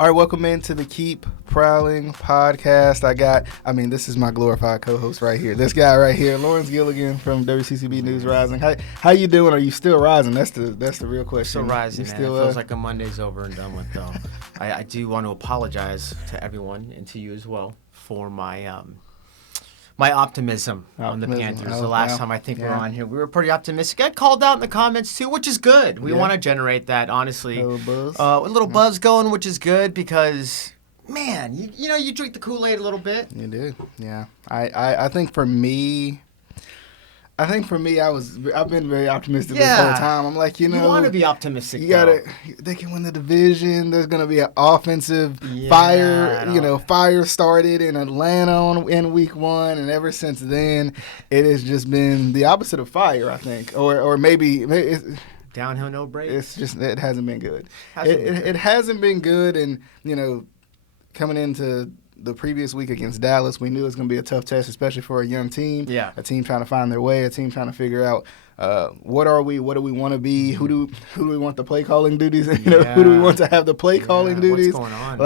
All right, welcome into the Keep Prowling podcast. This is my glorified co-host right here. This guy right here, Lawrence Gilligan from WCCB News Rising. How you doing? Are you still rising? That's the real question. Still rising, man. Still, it feels like a Monday's over and done with, though. I do want to apologize to everyone and to you as well for my optimism on the Panthers. The last time I think we were on here, we were pretty optimistic. I called out in the comments too, which is good. We want to generate that, honestly. A little buzz. A little buzz going, which is good because, man, you drink the Kool-Aid a little bit. You do, yeah. I think for me, I've been very optimistic this whole time. I'm like, you want to be optimistic. They can win the division. There's going to be an offensive fire started in Atlanta in week 1, and ever since then, it has just been the opposite of fire, I think, or maybe it's, downhill, no brakes. It's just it hasn't been good. It hasn't been good, and coming into the previous week against Dallas, we knew it was going to be a tough test, especially for a young team. Yeah. A team trying to find their way, a team trying to figure out what are we, what do we want to be, who do we want the play calling duties, who do we want to have the play calling duties. What's going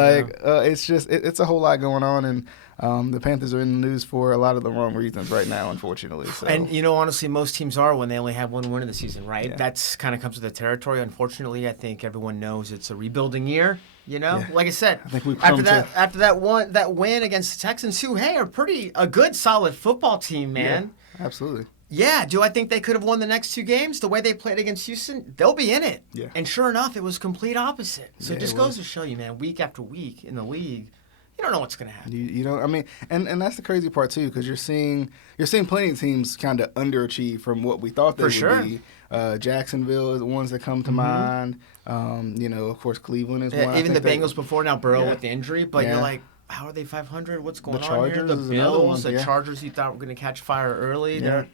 on? It's a whole lot going on, and the Panthers are in the news for a lot of the wrong reasons right now, unfortunately. So. And honestly, most teams are when they only have one win of the season, right? Yeah. That's kind of comes with the territory. Unfortunately, I think everyone knows it's a rebuilding year. Like I said, I think after that win against the Texans, who are a good, solid football team, man. Yeah, absolutely. Yeah, do I think they could have won the next 2 games the way they played against Houston? They'll be in it. Yeah. And sure enough, it was complete opposite. So it just goes to show you, man, week after week in the league, you don't know what's going to happen. You don't. I mean, and that's the crazy part too, because you're seeing plenty of teams kind of underachieve from what we thought they would be. Jacksonville is the ones that come to mind. Of course, Cleveland is one. Even the Bengals before now, Burrow with the injury, but you're like, how are they 500? What's going on here? The Bills, the Chargers, you thought were going to catch fire early. They're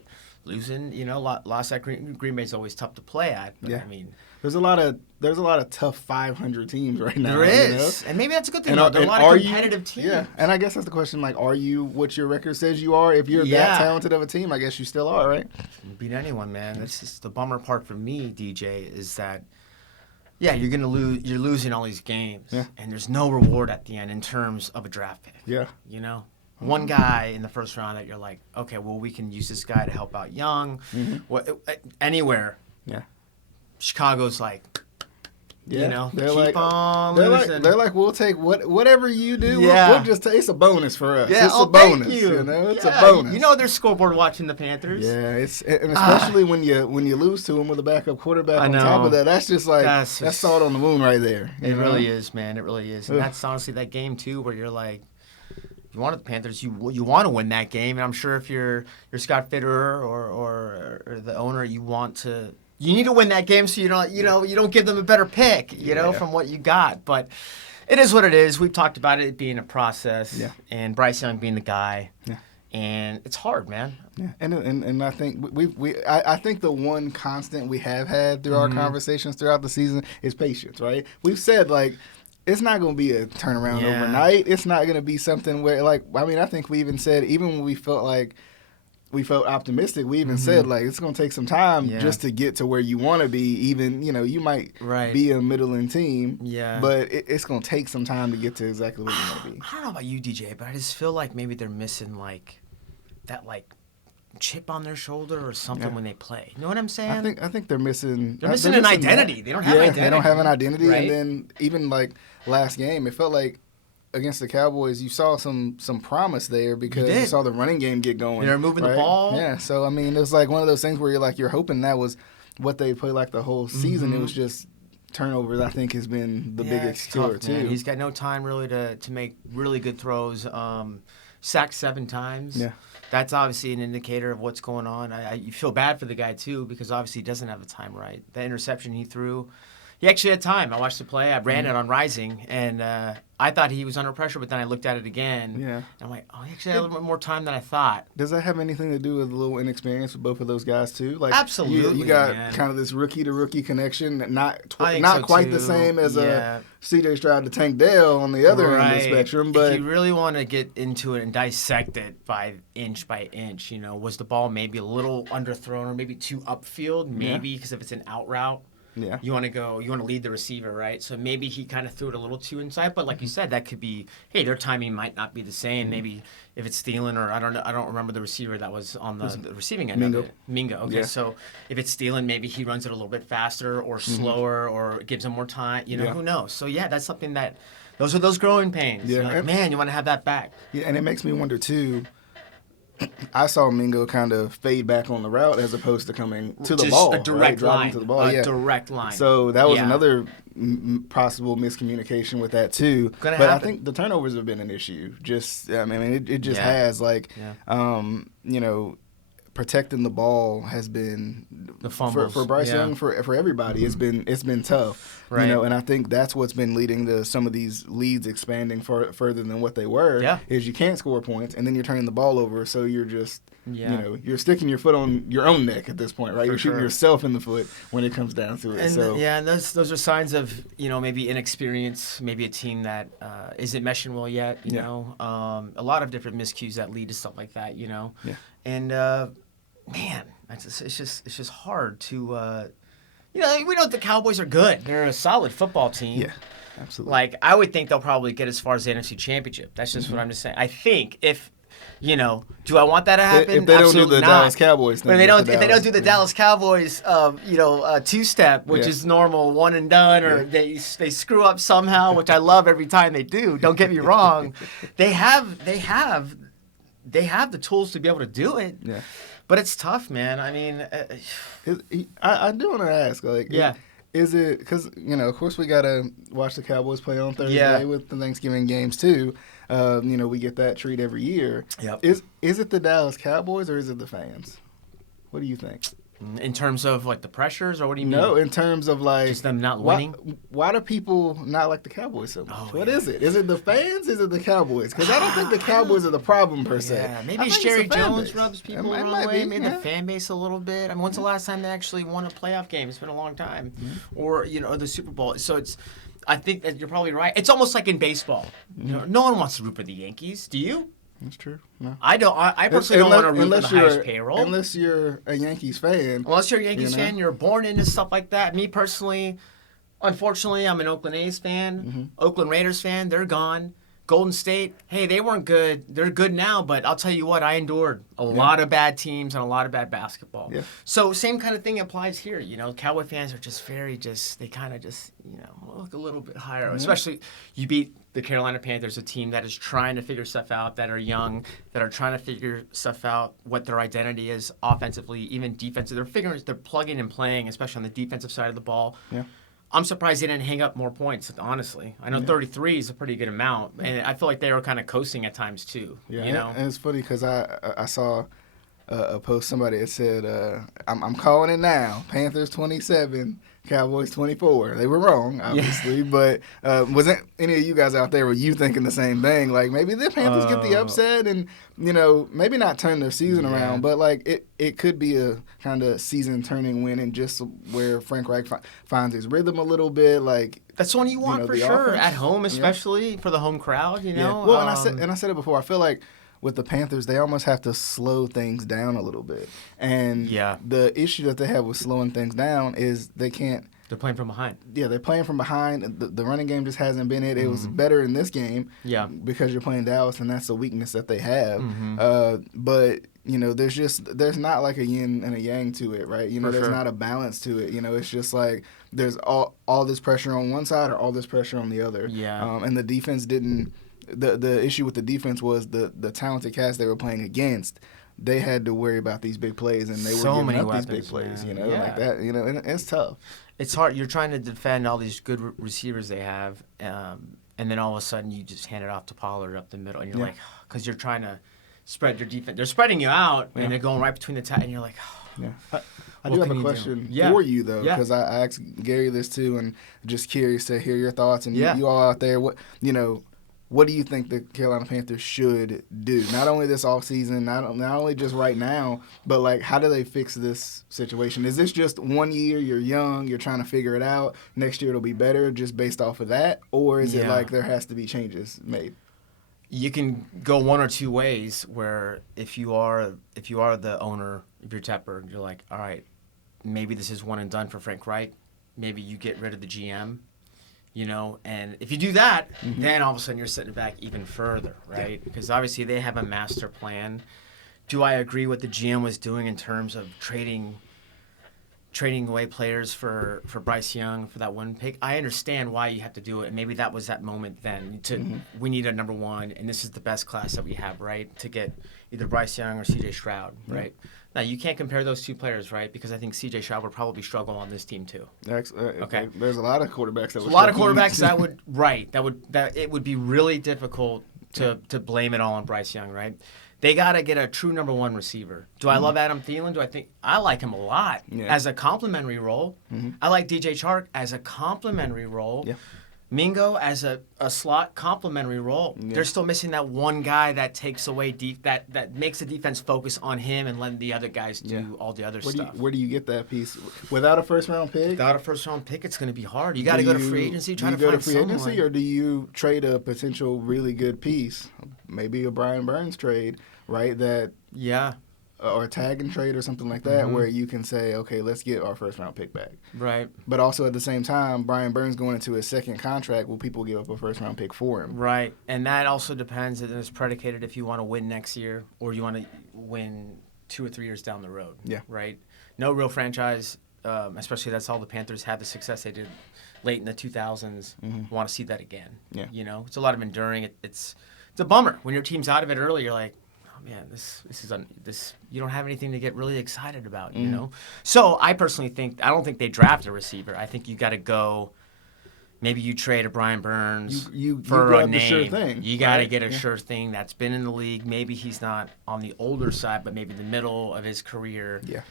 losing. Lost at Green Bay's always tough to play at. But, I mean, there's a lot of tough 500 teams right now. There is, and maybe that's a good thing. There are a lot of competitive teams. Yeah, and I guess that's the question. Like, are you what your record says you are? If you're that talented of a team, I guess you still are, right? Shouldn't beat anyone, man. That's just the bummer part for me, DJ, is that you're gonna lose. You're losing all these games, and there's no reward at the end in terms of a draft pick. Yeah, one guy in the first round that you're like, okay, well, we can use this guy to help out Young. Anywhere. Yeah. Chicago's like, they're keep on losing. They're like, we'll take whatever you do. We'll just take. It's a bonus for us. Yeah, it's a bonus. Thank you. It's a bonus. They're scoreboard watching the Panthers. Yeah, and especially when you lose to them with a backup quarterback on top of that, that's just like that's salt on the wound right there. It really is, man. It really is, and that's honestly that game too, where you're like, you want the Panthers, you want to win that game, and I'm sure if you're Scott Fitterer or the owner, you need to win that game so you don't give them a better pick, from what you got. But it is what it is. We've talked about it being a process, and Bryce Young being the guy, and it's hard, man. Yeah, and I think I think the one constant we have had through our conversations throughout the season is patience, right? We've said it's not going to be a turnaround overnight. It's not going to be something where I think we even said, even when we felt optimistic, we even said it's going to take some time just to get to where you want to be. Even you might be a middling team, but it's going to take some time to get to exactly where you want to be. I don't know about you, DJ, but I just feel like maybe they're missing that chip on their shoulder or something when they play. You know what I'm saying? I think they're missing. They're missing an identity. They don't have an identity. They don't have an identity, right? And then even last game, it felt like against the Cowboys, you saw some promise there because you saw the running game get going. They're moving the ball. Yeah, so I mean, it was one of those things where you're hoping that was what they play the whole season. It was just turnovers. I think has been the biggest killer too. He's got no time really to make really good throws. Sacked 7 times. Yeah. That's obviously an indicator of what's going on. You feel bad for the guy, too, because obviously he doesn't have the time right. The interception he threw, he actually had time. I watched the play. I ran it on Rising, and I thought he was under pressure, but then I looked at it again. Yeah. And I'm like, he actually had a little bit more time than I thought. Does that have anything to do with a little inexperience with both of those guys, too? Absolutely, you got kind of this rookie-to-rookie connection, not so quite too. the same as a C.J. Stroud to Tank Dell on the other end of the spectrum. But if you really want to get into it and dissect it by inch, was the ball maybe a little underthrown or maybe too upfield? Maybe because if it's an out route. Yeah. You want to lead the receiver, right? So maybe he kind of threw it a little too inside, but like you said, that could be, hey, their timing might not be the same. Maybe if it's Thielen or I don't know, I don't remember the receiver that was on the receiving end of it. Mingo. Okay, Yeah. so if it's Thielen, maybe he runs it a little bit faster or slower or gives him more time. Who knows? So yeah, that's something that those are those growing pains. Yeah. You're like, man, you want to have that back. Yeah, and it makes me wonder too. I saw Mingo kind of fade back on the route as opposed to coming to the ball, a direct line, driving to the ball. a direct line. So that was another possible miscommunication with that too. But happen. I think the turnovers have been an issue. It just has protecting the ball has been the fumbles for Bryce Young for everybody. It's been tough. Right. And I think that's what's been leading to some of these leads expanding further than what they were. Yeah. Is you can't score points and then you're turning the ball over, so you're just you're sticking your foot on your own neck at this point, right? You're shooting yourself in the foot when it comes down to it. And those are signs of maybe inexperience, maybe a team that isn't meshing well yet. You know, a lot of different miscues that lead to stuff like that. And man, it's just hard to. We know the Cowboys are good. They're a solid football team. Yeah, absolutely. Like, I would think they'll probably get as far as the NFC Championship. That's just what I'm just saying. I think if, do I want that to happen? If they don't do the Dallas Cowboys thing. If they don't do the Dallas Cowboys, two-step, which is normal, one and done, or they screw up somehow, which I love every time they do. Don't get me wrong. They have the tools to be able to do it. Yeah. But it's tough, man. I mean, I do want to ask, is it because of course we gotta watch the Cowboys play on Thursday with the Thanksgiving games too. We get that treat every year. Yep. Is it the Dallas Cowboys or is it the fans? What do you think? In terms of like the pressures, or what do you mean? No, in terms of like just them not winning. Why do people not like the Cowboys so much? What is it? Is it the fans? Is it the Cowboys? Because I don't think the Cowboys are the problem per se. Yeah, maybe Jerry Jones rubs people the wrong way. Maybe the fan base a little bit. I mean, when's the last time they actually won a playoff game? It's been a long time, or the Super Bowl. So it's. I think that you're probably right. It's almost like in baseball. No one wants to root for the Yankees. Do you? That's true. No. I don't. I personally don't want to root for the highest payroll. Unless you're a Yankees fan. Unless you're a Yankees fan, you're born into stuff like that. Me personally, unfortunately, I'm an Oakland A's fan. Oakland Raiders fan. They're gone. Golden State, hey, they weren't good. They're good now, but I'll tell you what, I endured a lot of bad teams and a lot of bad basketball. Yeah. So same kind of thing applies here. Cowboy fans are just they kind of just, look a little bit higher. Especially you beat the Carolina Panthers, a team that is trying to figure stuff out, that are young, that are trying to figure stuff out, what their identity is offensively, even defensively. They're plugging and playing, especially on the defensive side of the ball. Yeah. I'm surprised they didn't hang up more points, honestly. I know 33 is a pretty good amount, and I feel like they were kind of coasting at times too. Yeah, and it's funny because I saw a post, somebody that said, I'm calling it now, Panthers 27, Cowboys 24. They were wrong, obviously, but wasn't any of you guys out there, were you thinking the same thing? Like, maybe the Panthers get the upset and, maybe not turn their season around, but, like, it could be a kind of season-turning win and just where Frank Reich finds his rhythm a little bit. Like, that's one you want for sure, at home especially, for the home crowd, Yeah. Well, and I said it before, I feel like with the Panthers, they almost have to slow things down a little bit. And the issue that they have with slowing things down is they can't. They're playing from behind. Yeah, they're playing from behind. The running game just hasn't been it. It was better in this game because you're playing Dallas, and that's a weakness that they have. But, there's not like a yin and a yang to it, right? There's not a balance to it. It's just like there's all this pressure on one side or all this pressure on the other. Yeah. And the defense didn't. The issue with the defense was the talented cast they were playing against. They had to worry about these big plays, and they were giving up these big plays. Like that. And it's tough. It's hard. You're trying to defend all these good receivers they have, and then all of a sudden you just hand it off to Pollard up the middle, and you're like, because you're trying to spread your defense. They're spreading you out, and they're going right between the tight, and you're like, I do have a question for you though, because I asked Gary this too, and just curious to hear your thoughts. And you all out there, what do you think the Carolina Panthers should do? Not only this offseason, not only just right now, but like how do they fix this situation? Is this just 1 year, you're young, you're trying to figure it out, next year it'll be better just based off of that? Or is it like there has to be changes made? You can go one or two ways where if you are the owner, if you're Tepper, you're like, all right, maybe this is one and done for Frank Reich. maybe you get rid of the GM, and if you do that, then all of a sudden you're setting it back even further, right? Because obviously they have a master plan. Do I agree what the GM was doing in terms of trading away players for Bryce Young for that one pick? I understand why you have to do it, and maybe that was that moment then. We need a number one, and this is the best class that we have, right, to get either Bryce Young or C.J. Stroud, right? Now, you can't compare those two players, right, because I think C.J. Stroud would probably struggle on this team too. Okay. There's a lot of quarterbacks that would struggle. A lot of quarterbacks that it would be really difficult to blame it all on Bryce Young, right? They got to get a true number one receiver. Do I love Adam Thielen? I like him a lot as a complementary role. I like DJ Chark as a complementary role. Yeah. Mingo as a slot complementary role. Yeah. They're still missing that one guy that takes away that makes the defense focus on him and letting the other guys do all the other stuff. Where do you get that piece? Without a first round pick? Without a first round pick, it's going to be hard. You got to go to free agency, try to find someone. Do you go to free agency, or do you trade a potential really good piece, maybe a Brian Burns trade, right? Or a tag and trade or something like that, where you can say, okay, let's get our first round pick back. Right. But also at the same time, Brian Burns going into his second contract, will people give up a first round pick for him? Right. And that also depends, and it's predicated if you want to win next year or you want to win 2 or 3 years down the road. Yeah. Right. No real franchise, especially that's all the Panthers had the success they did late in the 2000s. Want to see that again. Yeah. It's a lot of enduring. It's a bummer when your team's out of it early. You're like, man, this you don't have anything to get really excited about, So I personally I don't think they draft a receiver. I think you got to go. Maybe you trade a Brian Burns for a name. Sure thing, you got to get a sure thing that's been in the league. Maybe he's not on the older side, but maybe the middle of his career. Yeah.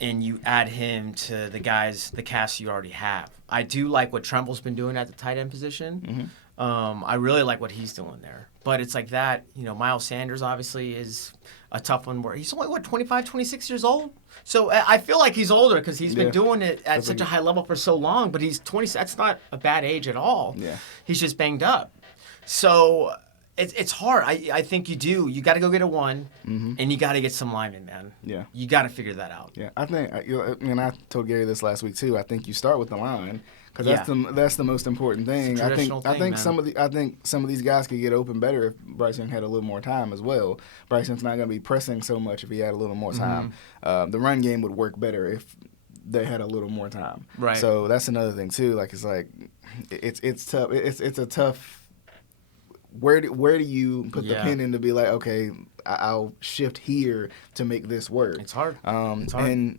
And you add him to the cast you already have. I do like what Tremble's been doing at the tight end position. I really like what he's doing there. But it's like that, Miles Sanders obviously is a tough one where he's only, 25, 26 years old? So I feel like he's older because he's been doing it at such a high level for so long, but he's 20. That's not a bad age at all. Yeah. He's just banged up. So it's hard. I think you got to go get a one, and you got to get some linemen, man. Yeah. You got to figure that out. Yeah. I think, I told Gary this last week too, I think you start with the line. Because that's the most important thing. I think some of these guys could get open better if Bryce Young had a little more time as well. Bryce Young's not going to be pressing so much if he had a little more time. The run game would work better if they had a little more time. Right. So that's another thing too. It's tough. It's a tough. Where do you put the pin in to be like, okay, I'll shift here to make this work? It's hard. And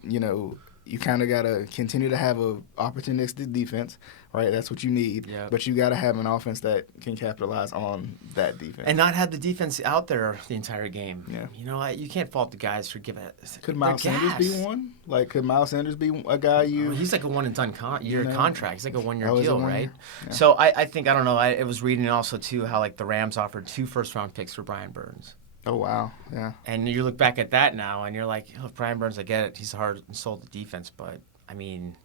you kind of got to continue to have a opportunistic defense, right? That's what you need. Yeah. But you got to have an offense that can capitalize on that defense. And not have the defense out there the entire game. Yeah. You can't fault the guys for giving it. Could Miles Sanders be one? Could Miles Sanders be a guy he's like a one-and-done year contract. He's like a one-year deal, right? Yeah. So I think, I don't know, I was reading also, too, how, the Rams offered 2 first-round picks for Brian Burns. Oh, wow. Yeah. And you look back at that now, and you're like, Brian Burns, I get it. He's hard and sold the defense. But, I mean,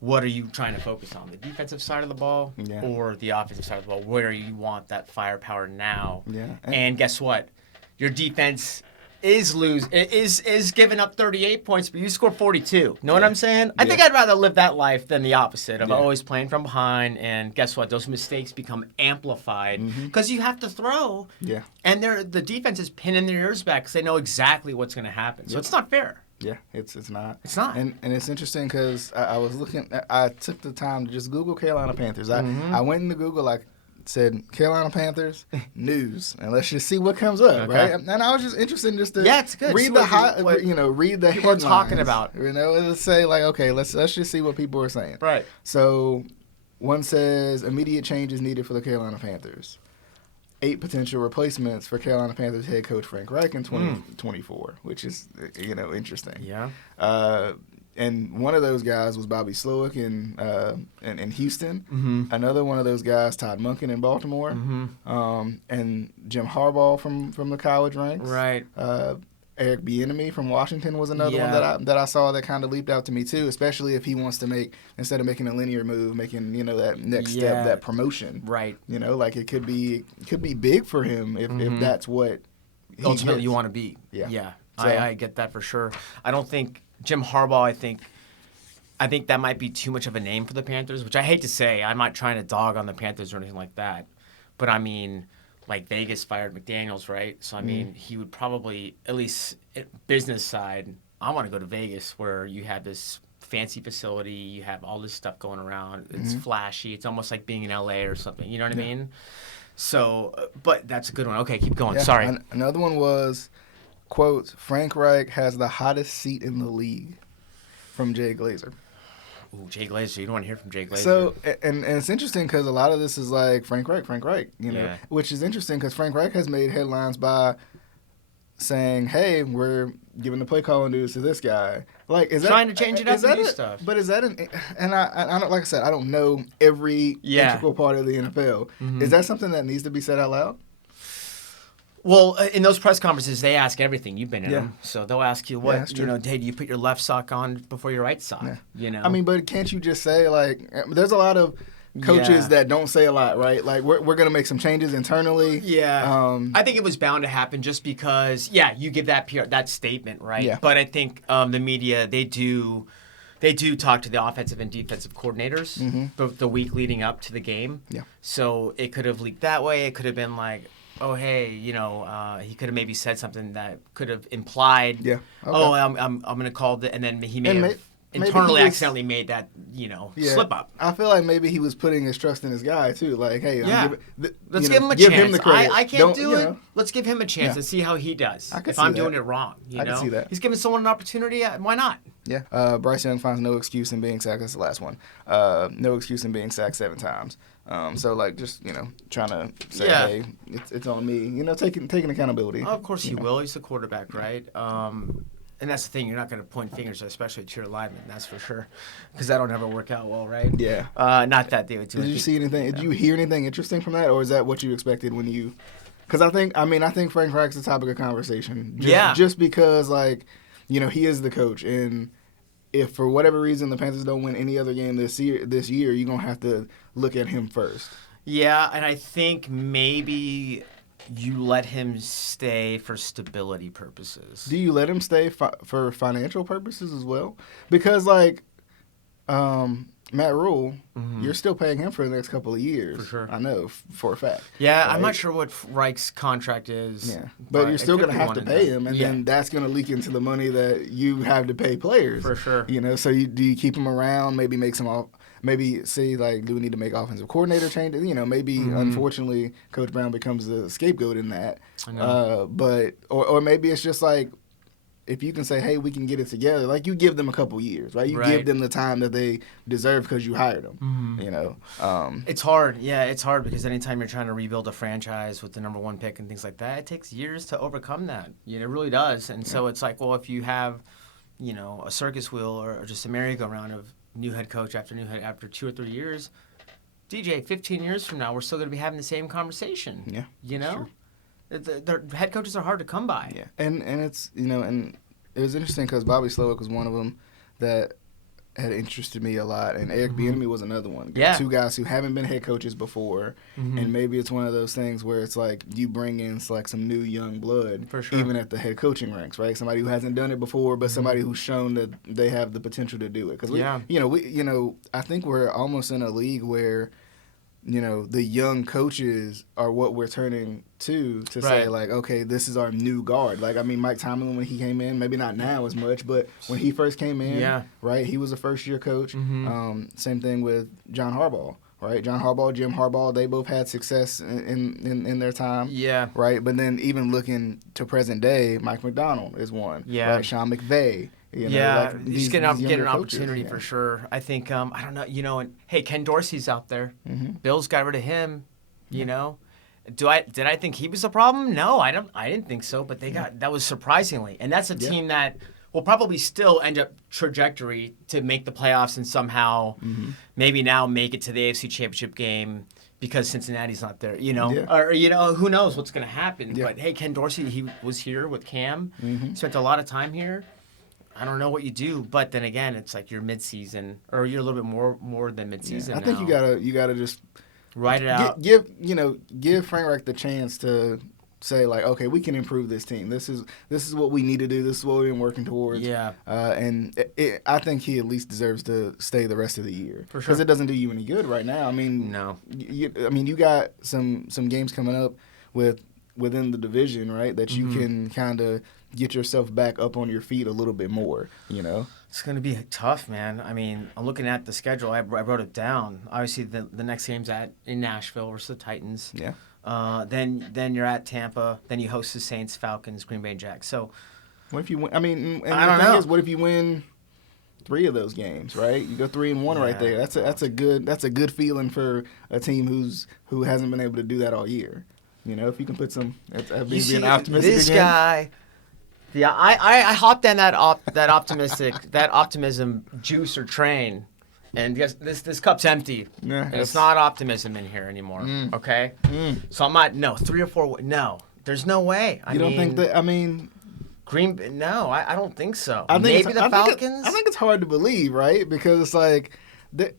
what are you trying to focus on? The defensive side of the ball or the offensive side of the ball? Where you want that firepower now? Yeah. And guess what? Your defense is giving up 38 points, but you score 42. Know what I'm saying? I think I'd rather live that life than the opposite of always playing from behind. And guess what? Those mistakes become amplified because you have to throw. Yeah. And the defense is pinning their ears back because they know exactly what's going to happen. So it's not fair. Yeah, it's not. It's not. And it's interesting because I was looking. I took the time to just Google Carolina Panthers. I went into Google said Carolina Panthers news, and let's just see what comes up, right? And I was just interested just to it's good. Read read the people headlines. Are talking about. Let's say okay, let's just see what people are saying. Right. So one says immediate changes needed for the Carolina Panthers. 8 potential replacements for Carolina Panthers head coach Frank Reich in 2024, which is interesting. Yeah. And one of those guys was Bobby Slowick in Houston. Another one of those guys, Todd Monken in Baltimore. And Jim Harbaugh from the college ranks. Right. Eric Bieniemy from Washington was another one that I saw that kind of leaped out to me too, especially if he wants to instead of making a linear move, making that next step, that promotion. Right. It could be big for him if that's what ultimately you want to be. Yeah. Yeah. So, I get that for sure. I don't think Jim Harbaugh, I think that might be too much of a name for the Panthers, which I hate to say. I'm not trying to dog on the Panthers or anything like that. But, I mean, like Vegas fired McDaniels, right? So, I mean, he would probably, at least business side, I want to go to Vegas where you have this fancy facility, you have all this stuff going around. It's flashy. It's almost like being in LA or something. You know what I mean? So, but that's a good one. Okay, keep going. Sorry. Another one was, quote, Frank Reich has the hottest seat in the league, from Jay Glazer. Ooh, Jay Glazer. You don't want to hear from Jay Glazer. So, and it's interesting because a lot of this is like Frank Reich, you know, which is interesting because Frank Reich has made headlines by saying, hey, we're giving the play calling duties to this guy. Like, is trying to change it up and do stuff. But is that and I don't, like I said, I don't know every integral part of the NFL. Is that something that needs to be said out loud? Well, in those press conferences, they ask everything. You've been in them, so they'll ask you what hey, do you put your left sock on before your right sock? Yeah. You know, I mean, but can't you just say like, there's a lot of coaches that don't say a lot, right? Like we're gonna make some changes internally. Yeah, I think it was bound to happen just because you give that statement, right? Yeah. But I think the media they do talk to the offensive and defensive coordinators the week leading up to the game. Yeah. So it could have leaked that way. It could have been like, oh, hey, you know, he could have maybe said something that could have implied, I'm going to call it, and then he may have internally accidentally made that, slip up. I feel like maybe he was putting his trust in his guy, too. Like, hey, let's give him a chance. Him the credit. I can't do it. Let's give him a chance and see how he does. If I'm doing it wrong, I can see that. He's giving someone an opportunity. Why not? Yeah. Bryce Young finds no excuse in being sacked. That's the last one. No excuse in being sacked 7 times. So, like, just, trying to say, hey, it's on me. Taking accountability. Of course he will. He's the quarterback, right? And that's the thing. You're not going to point fingers, especially to your linemen. That's for sure. Because that don't ever work out well, right? Yeah. Not that they would do it. Did you see anything? Did you hear anything interesting from that? Or is that what you expected when you... Because I think Frank Reich's the topic of conversation. Just because, like, he is the coach. And if for whatever reason the Panthers don't win any other game this year, you're going to have to look at him first. Yeah, and I think maybe you let him stay for stability purposes. Do you let him stay for financial purposes as well? Because, like, Matt Rule, you're still paying him for the next couple of years. For sure. I know, for a fact. Yeah, right? I'm not sure what Reich's contract is. Yeah, but you're still going to have to pay him, and then that's going to leak into the money that you have to pay players. For sure. So do you keep him around, maybe make some off... Maybe say, like, do we need to make offensive coordinator changes? Maybe, unfortunately, Coach Brown becomes the scapegoat in that. I know. But maybe it's just like, if you can say, hey, we can get it together, like, you give them a couple years, right? You give them the time that they deserve because you hired them, It's hard. Yeah, it's hard because anytime you're trying to rebuild a franchise with the number 1 pick and things like that, it takes years to overcome that. It really does. And so it's like, well, if you have, a circus wheel or just a merry-go-round of new head coach after 2 or 3 years, DJ, 15 years from now, we're still going to be having the same conversation. Yeah. Sure. The head coaches are hard to come by. Yeah. And it's, and it was interesting because Bobby Slowick was one of them that had interested me a lot, and Eric Bieniemy was another one. Yeah. 2 guys who haven't been head coaches before, and maybe it's one of those things where it's like you bring in like some new young blood, for sure, even at the head coaching ranks, right? Somebody who hasn't done it before, but somebody who's shown that they have the potential to do it. Because I think we're almost in a league where, the young coaches are what we're turning to say, like, okay, this is our new guard. Like, Mike Tomlin, when he came in, maybe not now as much, but when he first came in, right, he was a first-year coach. Same thing with John Harbaugh, right? John Harbaugh, Jim Harbaugh, they both had success in their time. Yeah. Right? But then even looking to present day, Mike McDonald is one. Yeah. Right? Sean McVay. He's get an opportunity for sure. I think I don't know. And hey, Ken Dorsey's out there. Bills got rid of him. Did I think he was a problem? No, I didn't think so. But that was surprisingly, and that's a team that will probably still end up trajectory to make the playoffs and somehow maybe now make it to the AFC Championship game. Because Cincinnati's not there, or who knows what's going to happen. But hey, Ken Dorsey, he was here with Cam, spent a lot of time here. I don't know what you do, but then again, it's like you're mid-season, or you're a little bit more than mid-season. I think you gotta just write it out. Give Frank Reich the chance to say like, okay, we can improve this team. This is what we need to do. This is what we've been working towards. Yeah. And I think he at least deserves to stay the rest of the year. For sure. Because it doesn't do you any good right now. I mean, no. You got some games coming up within the division, right? That you can kind of get yourself back up on your feet a little bit more. It's going to be tough, man. I mean, I'm looking at the schedule. I wrote it down. Obviously, the next game's in Nashville versus the Titans. Yeah. Then you're at Tampa. Then you host the Saints, Falcons, Green Bay, Jacks. So, what if you win? I mean, and I the don't thing know. is, what if you win 3 of those games? Right, you go 3-1 right there. That's a good feeling for a team who hasn't been able to do that all year. If you can put some, that'd be an optimistic this again. guy. Yeah, I hopped on that optimism juice or train, and this cup's empty. Yeah, and it's not optimism in here anymore. Okay, so I'm not 3 or 4. No, there's no way. You don't think that? I mean, Green? No, I don't think so. I think Maybe the Falcons. I think it's hard to believe, right? Because it's like the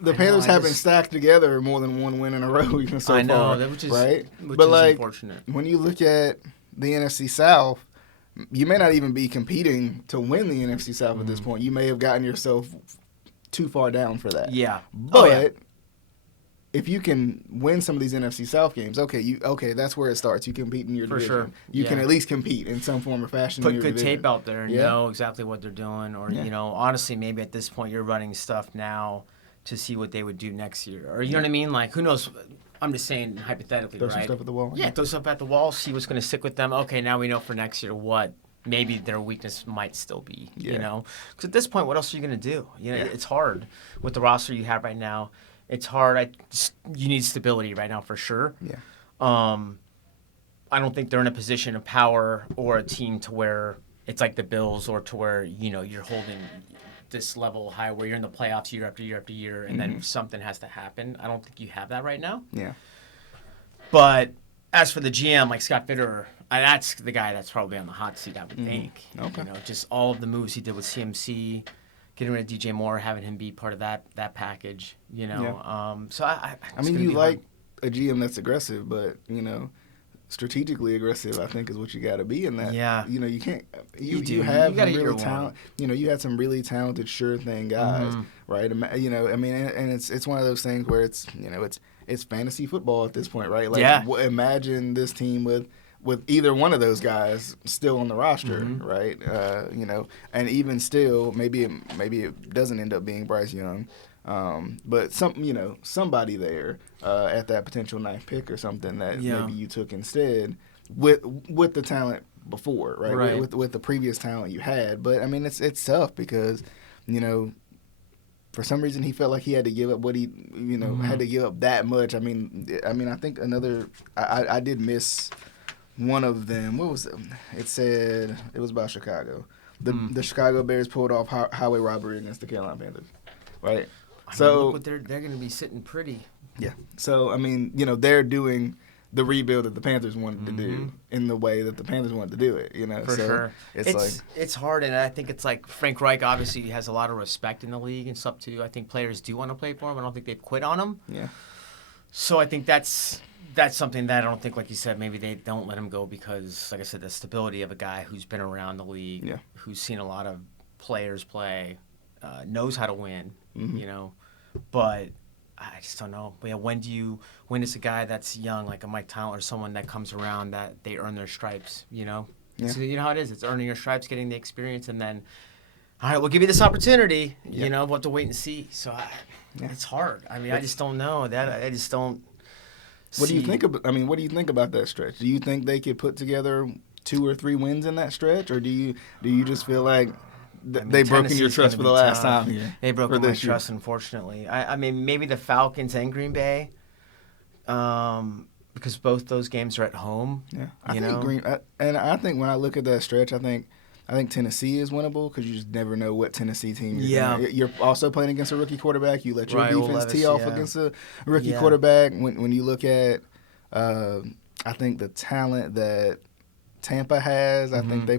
Panthers haven't stacked together more than one win in a row even so far. I know, which is right. Which but is like, unfortunate. When you look at the NFC South, you may not even be competing to win the NFC South at this point. You may have gotten yourself too far down for that. Yeah. But if you can win some of these NFC South games, okay, that's where it starts. You compete in your division. Sure. You can at least compete in some form or fashion. Put in your good division. tape out there and know exactly what they're doing. Or, honestly, maybe at this point you're running stuff now to see what they would do next year. Or, you know what I mean? Like, who knows? I'm just saying hypothetically, Throw right? some stuff at the wall. Yeah, throw stuff at the wall, see what's going to stick with them. Okay, now we know for next year what maybe their weakness might still be, Because at this point, what else are you going to do? It's hard with the roster you have right now. It's hard. You need stability right now for sure. Yeah. I don't think they're in a position of power or a team to where it's like the Bills or to where, you're holding this level high where you're in the playoffs year after year after year and then something has to happen. I don't think you have that right now. Yeah. But as for the GM, like Scott Fitterer, that's the guy that's probably on the hot seat, I would think. Okay. Just all of the moves he did with CMC, getting rid of DJ Moore, having him be part of that package, So I mean, you like a GM that's aggressive, but, strategically aggressive, I think, is what you got to be in that. Yeah. You can't. You have gotta some get really talent. You had some really talented, sure thing guys, right? I mean, and it's one of those things where it's fantasy football at this point, right? Like, imagine this team with either one of those guys still on the roster, right? And even still, maybe it doesn't end up being Bryce Young. But somebody there at that potential 9th pick or something that maybe you took instead with the talent before, right? With the previous talent you had. But I mean, it's tough because for some reason he felt like he had to give up what he had to give up that much. I mean, I think I did miss one of them. What was it? It said it was about Chicago. The Chicago Bears pulled off highway robbery against the Carolina Panthers, right? Look what they're going to be sitting pretty. Yeah. So, I mean, they're doing the rebuild that the Panthers wanted to do in the way that the Panthers wanted to do it, For sure. It's it's hard, and I think it's like Frank Reich obviously has a lot of respect in the league and stuff, too. I think players do want to play for him. I don't think they've quit on him. Yeah. So I think that's something that I don't think, like you said, maybe they don't let him go because, like I said, the stability of a guy who's been around the league, who's seen a lot of players play, knows how to win, but I just don't know. But when is a guy that's young, like a Mike Tomlin or someone that comes around that they earn their stripes, So you know how it is. It's earning your stripes, getting the experience, and then, all right, we'll give you this opportunity. We'll have to wait and see. So it's hard. I mean, I just don't know. I just don't What do you think about? I mean, what do you think about that stretch? Do you think they could put together 2 or 3 wins in that stretch, or do you just feel like they've broken your trust for the last time here? They broke my trust, unfortunately. I mean, maybe the Falcons and Green Bay, because both those games are at home. Yeah, I think when I look at that stretch, I think Tennessee is winnable because you just never know what Tennessee team you're going. You're also playing against a rookie quarterback. You let your defense Levis, tee off against a rookie quarterback. When you look at, I think the talent that Tampa has. I think they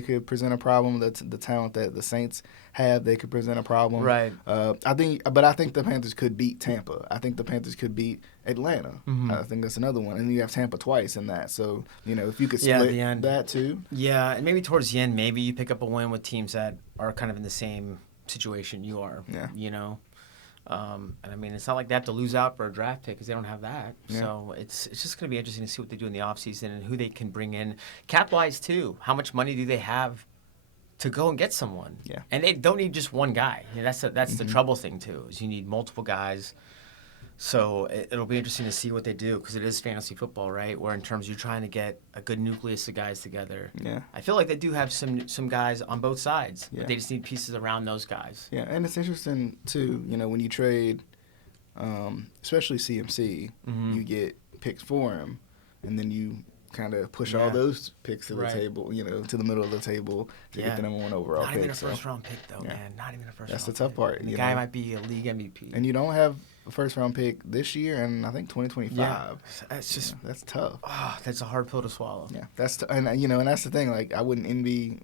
could present a problem. The talent that the Saints have, they could present a problem. Right. I think the Panthers could beat Tampa. I think the Panthers could beat Atlanta. I think that's another one. And you have Tampa twice in that. So, if you could split that too. Yeah, and maybe towards the end, maybe you pick up a win with teams that are kind of in the same situation you are. Yeah. And I mean, it's not like they have to lose out for a draft pick because they don't have that. Yeah. So it's just going to be interesting to see what they do in the offseason and who they can bring in. Cap-wise, too. How much money do they have to go and get someone? Yeah. And they don't need just one guy. That's the trouble thing, too, is you need multiple guys. So it'll be interesting to see what they do because it is fantasy football, right? Where in terms you're trying to get a good nucleus of guys together. Yeah. I feel like they do have some guys on both sides. Yeah. But they just need pieces around those guys. Yeah, and it's interesting, too, when you trade, especially CMC, you get picks for him, and then you kind of push all those picks to the table, to the middle of the table to get the number one overall pick. Not even a first-round pick, though, man. Not even a first-round pick. That's the tough part. The guy might be a league MVP. And you don't have a first-round pick this year and I think 2025. Yeah. It's just... that's tough. Oh, that's a hard pill to swallow. Yeah. And that's the thing. Like, I wouldn't envy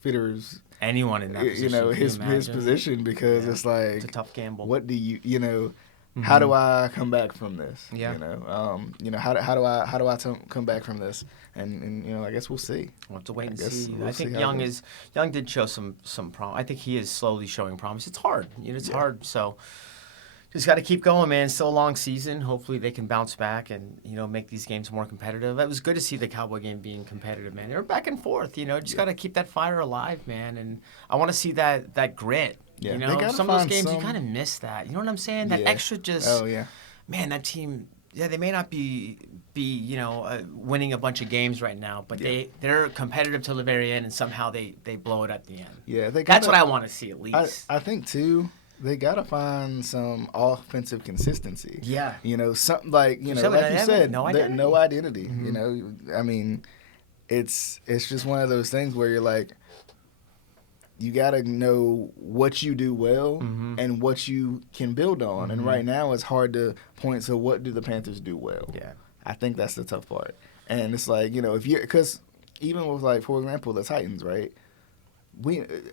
Fitter's... anyone in that position. His position because it's like... it's a tough gamble. What do you... How do I come back from this? Yeah. How do I come back from this? And I guess we'll see. We'll have to wait and see. I think Young did show some promise. I think he is slowly showing promise. It's hard. It's hard. So just got to keep going, man. It's still a long season. Hopefully they can bounce back and make these games more competitive. It was good to see the Cowboy game being competitive, man. They were back and forth. Just got to keep that fire alive, man. And I want to see that grit. Yeah, some of those games you kind of miss that. You know what I'm saying? That extra just. Oh yeah. Man, that team. Yeah, they may not be winning a bunch of games right now, but they're competitive till the very end, and somehow they blow it at the end. Yeah, that's what I want to see at least. I think too. They gotta find some offensive consistency. Yeah. Something like like you said, no identity. No identity. I mean, it's just one of those things where you're like. You got to know what you do well and what you can build on. And right now it's hard to point to what do the Panthers do well. Yeah. I think that's the tough part. And it's like, if you're – because even with, like, for example, the Titans, right,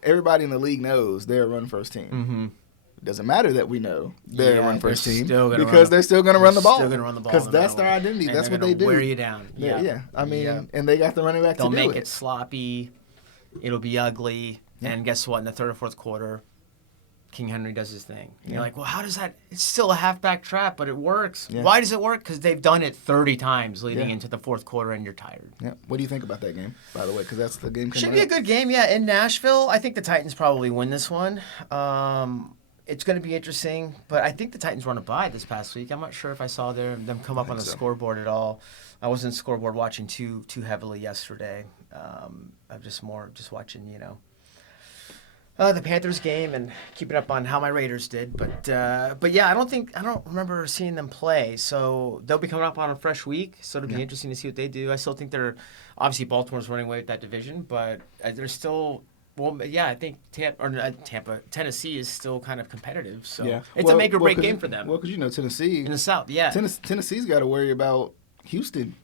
everybody in the league knows they're a run-first team. It doesn't matter that we know they're a run-first team because they're still going to run the ball. Still going to run the ball. Because that's their identity. And that's what they do. Wear you down. Yeah. I mean, and they got the running back to do it. They'll make it sloppy. It'll be ugly. And guess what? In the third or fourth quarter, King Henry does his thing. And you're like, well, how does that? It's still a halfback trap, but it works. Yeah. Why does it work? Because they've done it 30 times leading into the fourth quarter, and you're tired. Yeah. What do you think about that game, by the way? Because that's the game coming Should be a good game, yeah. In Nashville, I think the Titans probably win this one. It's going to be interesting, but I think the Titans run a bye this past week. I'm not sure if I saw them come up on the scoreboard at all. I wasn't scoreboard watching too heavily yesterday. I'm just watching, the Panthers game and keeping up on how my Raiders did, but yeah, I don't remember seeing them play. So they'll be coming up on a fresh week. So it'll be interesting to see what they do. I still think obviously Baltimore's running away with that division, but they're still. Well, yeah, I think Tennessee is still kind of competitive. So it's a make or break game for them. Well, because Tennessee in the South, yeah, Tennessee's got to worry about Houston.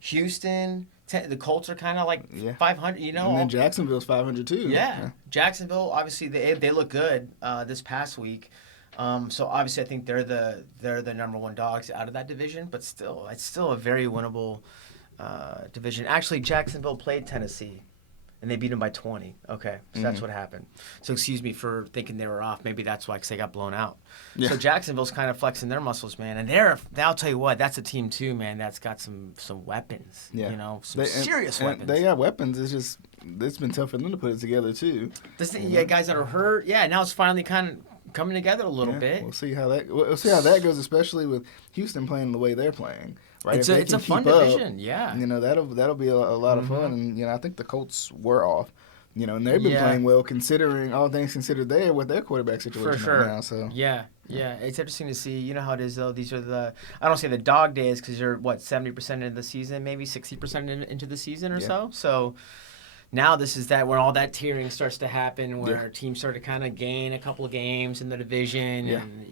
The Colts are kind of like 500, And then Jacksonville's 500 too. Yeah. Jacksonville, obviously, they look good this past week. So obviously, I think they're the number one dogs out of that division. But still, it's still a very winnable division. Actually, Jacksonville played Tennessee, and they beat them by 20. Okay, so that's what happened. So excuse me for thinking they were off. Maybe that's why, because they got blown out. Yeah. So Jacksonville's kind of flexing their muscles, man. And I'll tell you what, that's a team too, man. That's got some weapons. Yeah. Serious weapons. They got weapons. It's been tough for them to put it together too. Guys that are hurt. Yeah, now it's finally kind of coming together a little bit. We'll see how that goes, especially with Houston playing the way they're playing. Right? It's a fun division, yeah. That'll be a lot of fun, and I think the Colts were off, and they've been playing well considering all things considered there with their quarterback situation for sure. Right now. So yeah, it's interesting to see. You know how it is though. These are I don't say the dog days because you're 70% into the season, maybe 60% into the season or so. So. Now this is that where all that tiering starts to happen, where teams start to kind of gain a couple of games in the division, and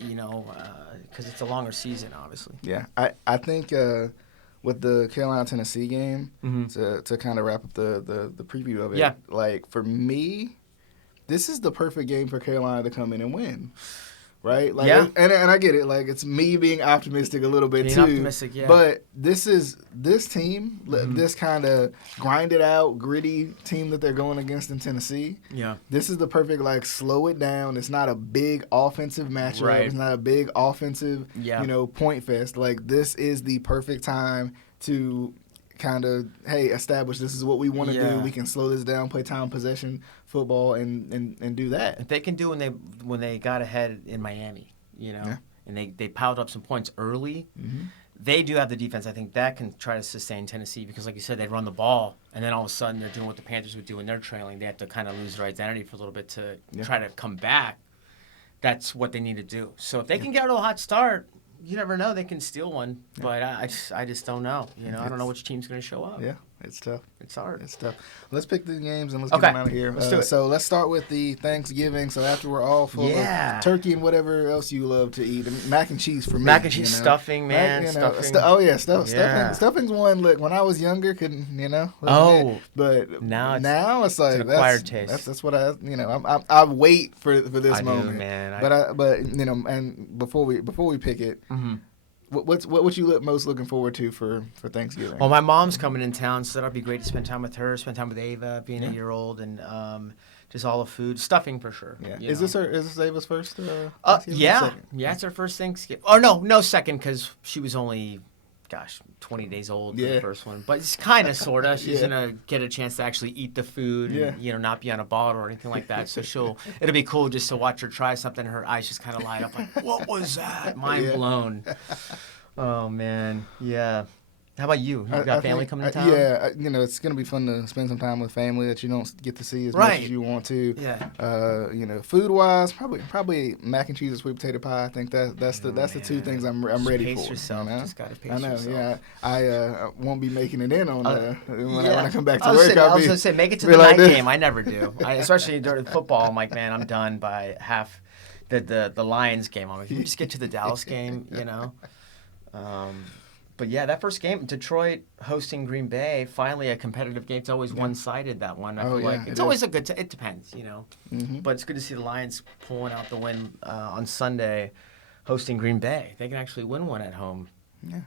because it's a longer season, obviously. Yeah, I think with the Carolina-Tennessee game, Mm-hmm. to kind of wrap up the preview of it. Yeah. Like, for me, this is the perfect game for Carolina to come in and win. Right? Like, Yeah. And I get it. Like, it's me being optimistic a little bit, Being too. optimistic, yeah. But this team, this kind of grinded out, gritty team that they're going against in Tennessee. Yeah. This is the perfect, like, slow it down. It's not a big offensive matchup. Right. It's not a big offensive, Yeah. point fest. Like, this is the perfect time to kind of, hey, establish this is what we want to do. We can slow this down, play time possession football, and do that. If they can do when they got ahead in Miami, and they piled up some points early, they do have the defense. I think that can try to sustain Tennessee because, like you said, they run the ball, and then all of a sudden they're doing what the Panthers would do when they're trailing. They have to kind of lose their identity for a little bit to try to come back. That's what they need to do. So if they can get a hot start, you never know. They can steal one, but I just don't know. I don't know which team's going to show up. Yeah, it's tough. It's hard. It's tough. Let's pick the games and let's get them out of here. Let's do it. So let's start with the Thanksgiving. So after we're all full of turkey and whatever else you love to eat, mac and cheese for me. Mac and cheese, stuffing, man. Stuffing. Stuffing's one. Look, when I was younger, couldn't but now it's like it's an acquired taste. That's what I wait for this moment. Do, man. But and before we pick it. Mm-hmm. What you most looking forward to for Thanksgiving? Well, my mom's coming in town, so that'll be great to spend time with her, spend time with Ava, being a year-old, and just all the food, stuffing for sure. Yeah. Is this Ava's first? Yeah, it's her first Thanksgiving. Oh no, second because she was only, 20 days old for the first one. But it's kind of, sort of. She's gonna get a chance to actually eat the food, and not be on a bottle or anything like that. So it'll be cool just to watch her try something. Her eyes just kind of light up, like, what was that? Mind blown. Oh man, yeah. How about you? You got family coming to town? Yeah, it's gonna be fun to spend some time with family that you don't get to see as much as you want to. Yeah. Food wise, probably mac and cheese and sweet potato pie. I think that's the two things I'm ready for. Pace yourself. Just gotta pace yourself. Yeah. I won't be making it in on when I come back to work. I was gonna say make it to the night game. I never do. Especially during football. I'm like, man, I'm done by half the Lions game. I'm like, can you just get to the Dallas game? But yeah, that first game, Detroit hosting Green Bay, finally a competitive game. It's always one-sided, that one. I feel like it's always a good. It depends, Mm-hmm. But it's good to see the Lions pulling out the win on Sunday, hosting Green Bay. They can actually win one at home. Yeah,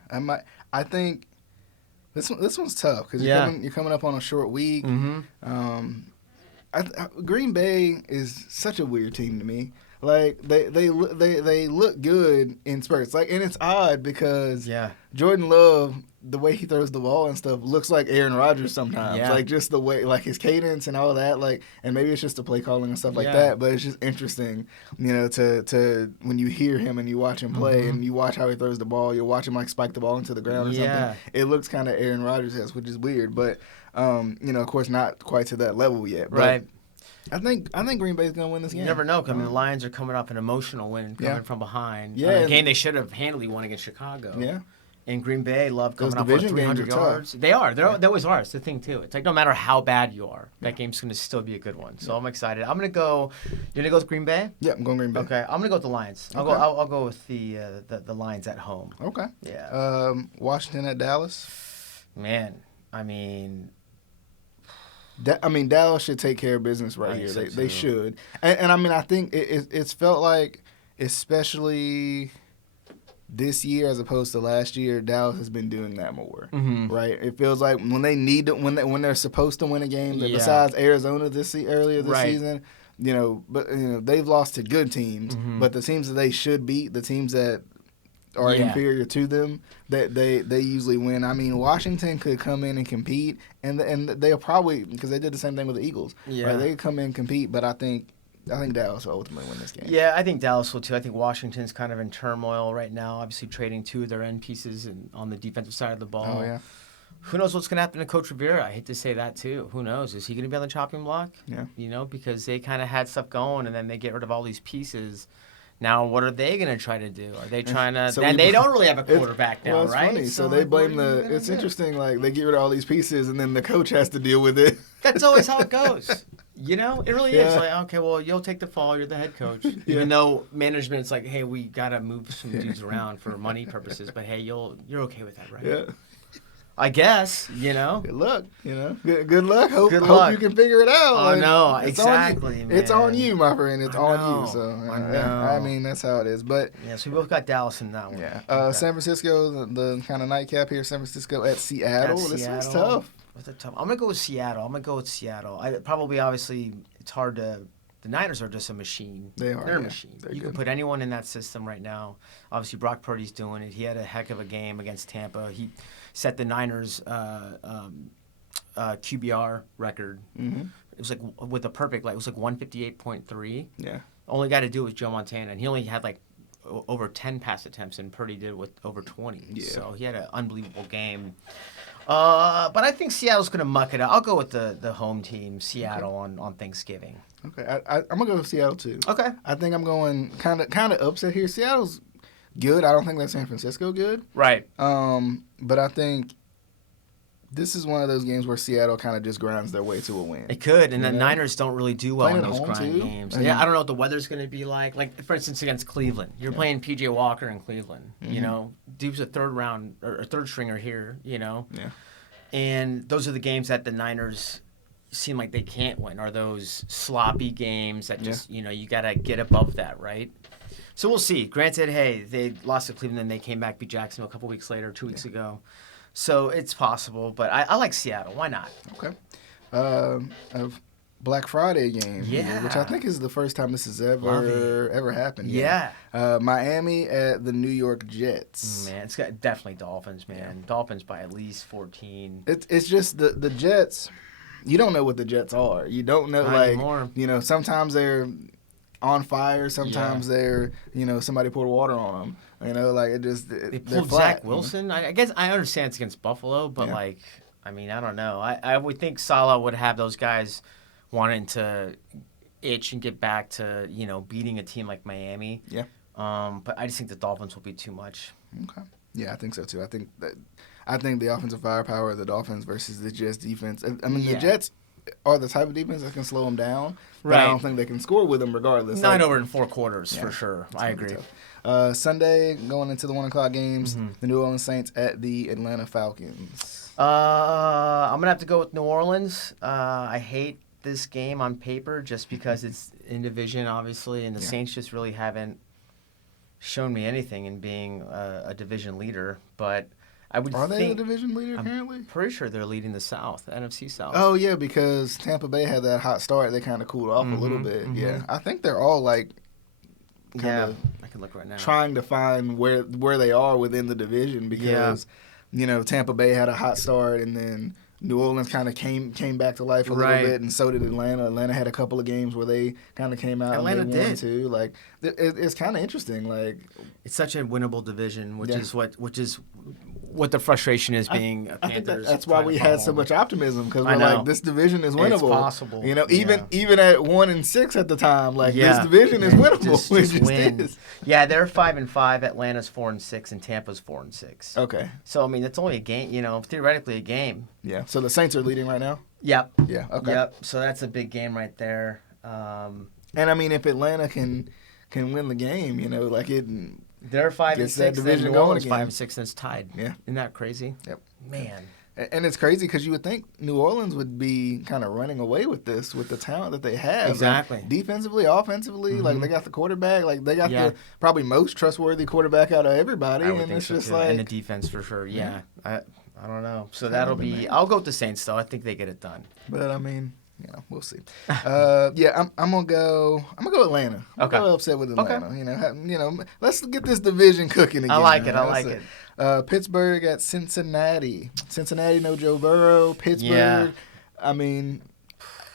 I think this one's tough because you're coming up on a short week. Mm-hmm. Green Bay is such a weird team to me. Like they look good in spurts. Like, and it's odd because Jordan Love, the way he throws the ball and stuff, looks like Aaron Rodgers sometimes. Yeah. Like just the way, like his cadence and all that. Like, and maybe it's just the play calling and stuff like that. But it's just interesting, to when you hear him and you watch him play and you watch how he throws the ball. You watch him like spike the ball into the ground or something. It looks kind of Aaron Rodgers-esque, which is weird. But of course, not quite to that level yet. But right. I think Green Bay's gonna win this game. You never know. I mean, the Lions are coming off an emotional win, coming from behind. Yeah, a game they should have handily won against Chicago. Yeah. And Green Bay love coming off with 300 yards. Tough. They are. They always are. It's the thing too. It's like no matter how bad you are, that game's gonna still be a good one. So I'm excited. I'm gonna go. You're gonna go with Green Bay? Yeah, I'm going Green Bay. Okay, I'm gonna go with the Lions. I'll go with the Lions at home. Okay. Yeah. Washington at Dallas. Man, I mean, Dallas should take care of business here. They should. And I think it's felt like, especially this year as opposed to last year, Dallas has been doing that more. Mm-hmm. Right? It feels like when they need to, when they're supposed to win a game, besides Arizona earlier this season, they've lost to good teams, but the teams that they should beat, the teams that are inferior to them, that they usually win. I mean, Washington could come in and compete, and they'll probably, because they did the same thing with the Eagles. Yeah, right? They could come in and compete, but I think Dallas will ultimately win this game. Yeah, I think Dallas will too. I think Washington's kind of in turmoil right now, obviously trading two of their end pieces on the defensive side of the ball. Oh yeah. Who knows what's going to happen to Coach Rivera? I hate to say that too. Who knows? Is he going to be on the chopping block? Yeah. Because they kind of had stuff going, and then they get rid of all these pieces. Now, what are they going to try to do? Are they trying to... and they don't really have a quarterback now, it's right? Funny. So they blame It's interesting, like, they get rid of all these pieces, and then the coach has to deal with it. That's always how it goes. It really is. Like, okay, well, you'll take the fall. You're the head coach. Even though management's like, hey, we got to move some dudes around for money purposes. But, hey, you're okay with that, right? Yeah. I guess, you know. Good luck, you know. Good luck. Hope luck. you can figure it out. Oh, no, it's exactly, on man. It's on you, my friend. It's I on know. you. So, I know. yeah, I mean, that's how it is. But yeah, so we both got Dallas in that one. yeah, Okay. San Francisco, the kind of nightcap here. San Francisco at Seattle. This one's tough. What's it tough? I'm gonna go with Seattle. Obviously, it's hard to. The Niners are just a machine. They're a machine. You can put anyone in that system right now. Obviously, Brock Purdy's doing it. He had a heck of a game against Tampa. He set the Niners QBR record. Mm-hmm. It was like with a perfect, it was like 158.3. Yeah. Only guy to do it was Joe Montana, and he only had like over 10 pass attempts, and Purdy did with over 20. Yeah. So he had an unbelievable game. But I think Seattle's going to muck it up. I'll go with the home team, Seattle, on Thanksgiving. Okay, I'm gonna go with Seattle too. Okay. I think I'm going kind of upset here. Seattle's good. I don't think that San Francisco good. Right. But I think this is one of those games where Seattle kind of just grinds their way to a win. It could, and the Niners don't really do well in those grind games. Mm-hmm. Yeah, I don't know what the weather's going to be like. Like, for instance, against Cleveland. You're playing P.J. Walker in Cleveland. Mm-hmm. You know, dude's a third stringer here, you know. Yeah. And those are the games that the Niners seem like they can't win, are those sloppy games that just, you know, you got to get above that, right? So we'll see. Granted, hey, they lost to Cleveland, and they came back, beat Jacksonville a couple weeks later, 2 weeks ago. So it's possible, but I like Seattle. Why not? Okay. A Black Friday game, yeah, which I think is the first time this has ever happened. Yeah. Miami at the New York Jets. Man, it's got definitely Dolphins, man. Yeah. Dolphins by at least 14. It's just the Jets. You don't know what the Jets are. You don't know, not anymore. You know, sometimes they're on fire. Sometimes they're, you know, somebody poured water on them. You know, like they pulled Zach Wilson. I guess I understand it's against Buffalo, but I mean, I don't know. I would think Saleh would have those guys wanting to itch and get back to, you know, beating a team like Miami. Yeah. But I just think the Dolphins will be too much. Okay. Yeah, I think so too. I think the offensive firepower of the Dolphins versus the Jets defense. I mean, the Jets are the type of defense that can slow them down, but I don't think they can score with them regardless. Not over in 4 quarters for sure. I agree. Sunday, going into the 1 o'clock games, the New Orleans Saints at the Atlanta Falcons. I'm going to have to go with New Orleans. I hate this game on paper just because it's in division, obviously, and the Saints just really haven't shown me anything in being a division leader. But I would Are they the division leader currently? I'm pretty sure they're leading the South, the NFC South. Oh, yeah, because Tampa Bay had that hot start. They kind of cooled off a little bit. Mm-hmm. Yeah, I think they're all like I can look right now. Trying to find where they are within the division because, you know, Tampa Bay had a hot start and then New Orleans kind of came back to life a little bit, and so did Atlanta. Atlanta had a couple of games where they kind of came out Atlanta and they won did too. Like it's kind of interesting. Like it's such a winnable division, which is what the frustration is being I Panthers. think that's why we had so much optimism because we're like, this division is winnable. It's possible. You know, even at 1-6 at the time, like this division is winnable. Just win. Yeah, they're 5-5. Atlanta's 4-6, and Tampa's 4-6. Okay. So I mean, it's only a game. You know, theoretically a game. Yeah. So the Saints are leading right now. Yep. Yeah. Okay. Yep. So that's a big game right there. And I mean, if Atlanta can win the game, you know, like it. They're 5-6. That division going again. 5-6, and it's tied. Yeah. Isn't that crazy? Yep. Man. And it's crazy because you would think New Orleans would be kind of running away with this, with the talent that they have. Exactly. Like defensively, offensively, like they got the quarterback, like they got the probably most trustworthy quarterback out of everybody, and it's just like and the defense for sure. Yeah. I don't know. So that'll be. I'll go with the Saints though. I think they get it done. But I mean, you know, we'll see. I'm gonna go Atlanta. I'm gonna go upset with Atlanta. Okay. You know, let's get this division cooking again. I like it. Pittsburgh at Cincinnati. Cincinnati, no Joe Burrow. Pittsburgh. Yeah. I mean,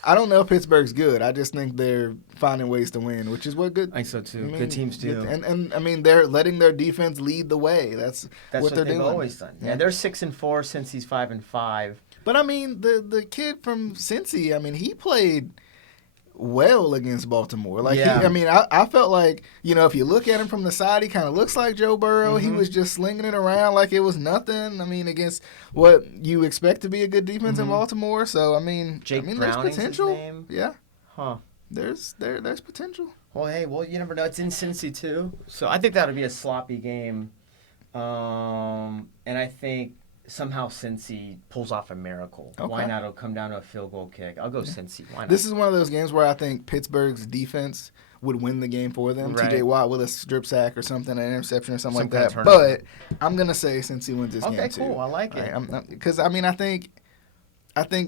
I don't know if Pittsburgh's good. I just think they're finding ways to win, which is what good. I think so too. Good teams do. And I mean, they're letting their defense lead the way. That's what they're doing. Always done. Yeah, they're 6-4 since he's 5-5. But I mean, the kid from Cincy, I mean, he played well against Baltimore. Like, I felt like, you know, if you look at him from the side, he kind of looks like Joe Burrow. Mm-hmm. He was just slinging it around like it was nothing. I mean, against what you expect to be a good defense in Baltimore. So, I mean, there's potential. His name? Yeah. Huh. There's potential. Well, hey, you never know. It's in Cincy, too. So I think that'll be a sloppy game. And I think somehow Cincy pulls off a miracle. Okay. Why not? It'll come down to a field goal kick. I'll go Cincy. Why not? This is one of those games where I think Pittsburgh's defense would win the game for them. Right. TJ Watt with a strip sack or something, an interception or something like that. kind of But I'm going to say Cincy wins this game too. Okay, cool. I like it. Because, I mean, I think